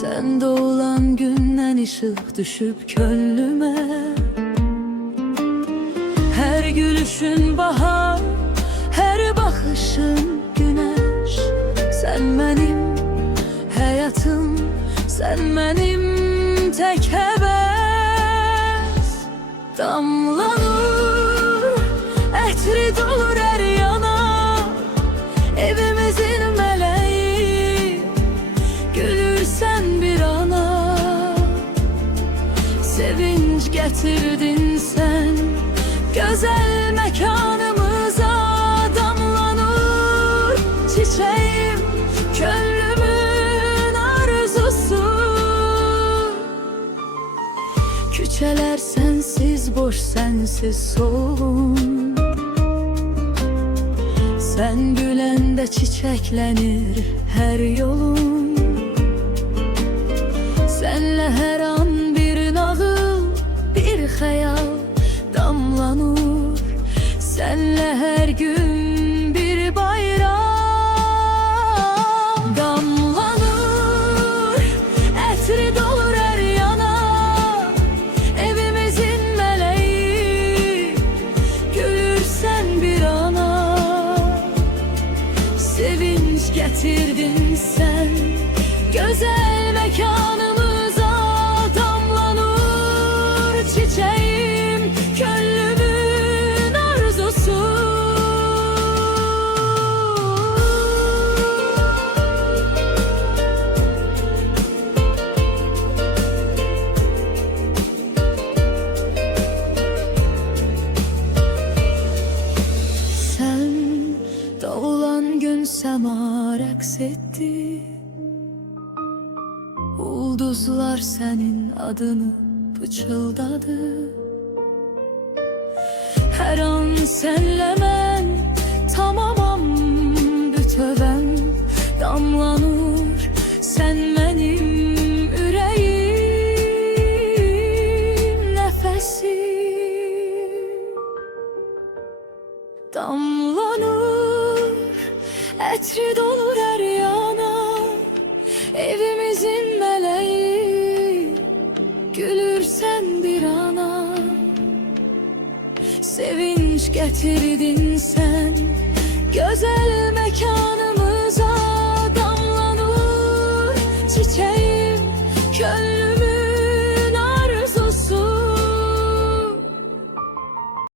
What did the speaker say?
Sen doğulan günden ışık düşüp gönlüme. Her gülüşün bahar, her bakışın güneş. Sen benim hayatım, sen benim tek heves. Damlanır, etri dolur her yana, evimizin meleği. Gülürsen bir ana, sevinç getirdin sen güzel mekanımıza. Damlanır çiçeğim, gönlümün arzusu. Küçeler sensiz boş, sensiz solun. Sen gülende çiçeklenir her yolun. Senle her an bir nağıl, bir hayal damlanır. Senle her gün bir bayram. Damlanır, etri dolur her yana, evimizin meleği. Gülürsen bir ana, sevinç getirdin sen güzel mekanımıza. Damlanır çiçeğim, gönlümün arzusu. Sen doğulan gün sema raks etti. Ulduzlar senin adını pıçıldadı. Her an senle ben tamamam bütöven. Damlanır sen benim yüreğim, nefesim. Damlanır, etri dolur her yana, evimizin meleği. Gülürsen bir ana, sevinç getirdin sen güzel mekanımıza. Damlanır çiçeğim, gönlümün